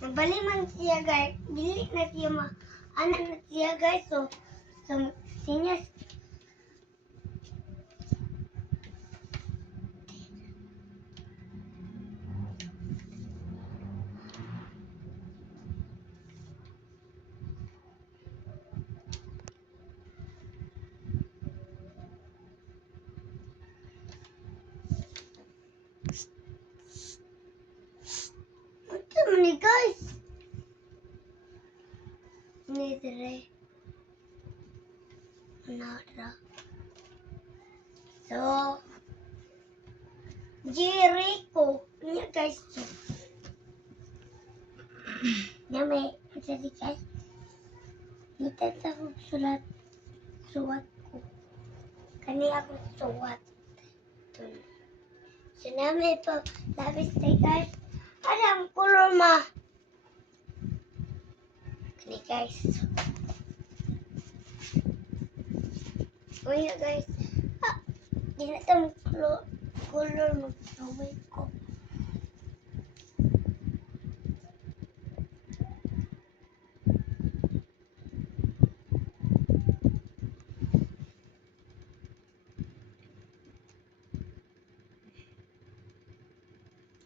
Nabali man siya guys. Dili na siya anak na siya guys. So sinya ito ni guys. Ni dire. Nara. So Jericho. Niya guys. Niya may kasi guys. Dito sa sulat ko. Kani ako suwat. So namin po labis tayo guys. Alam color ma. Kani guys. O yun guys. Di na itong color mag-away ko.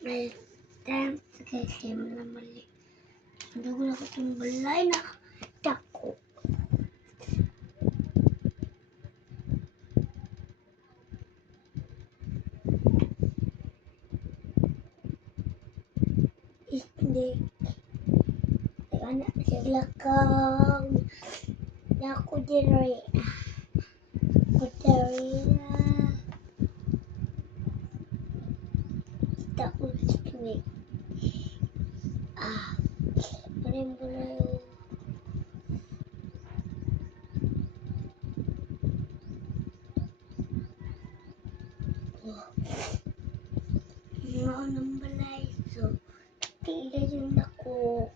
Well, time to get him na mali. Hindi ko na itong balay na dako. Isnik. Teka na, sila kang dako dire. Ako dire na. Kita ko isnik. Marin mo na yung mga ng balay. So, tila yun ako.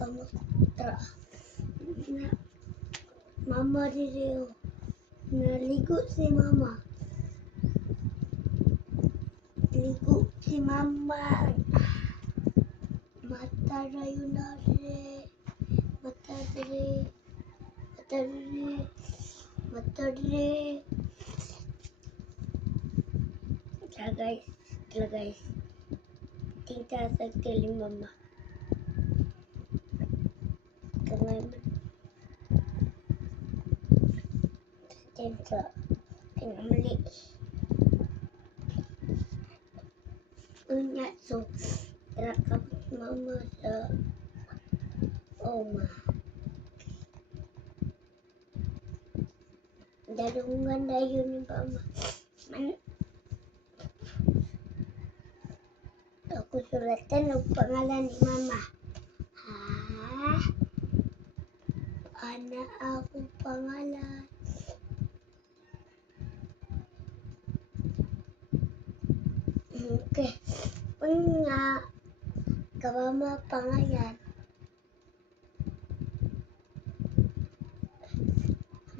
Kamot tra. Mama dito. Naligo si mama. Ligo si mama. Mata rayo na rin. Mata rin. Ito guys. Tingta sa kiling mama. Kamay man. Tingta. Tinamali. Unya so. Terakap mama sa oma. Dalungan na yun ni mama. Ako suratan ang pangalan ni mama. Ana ako pangalan. Okay. Nga kawama pangalan.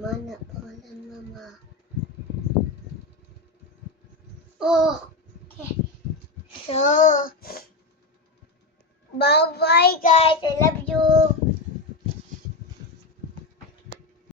Mana pangalan mama? Okay. So, bye-bye guys. I love you.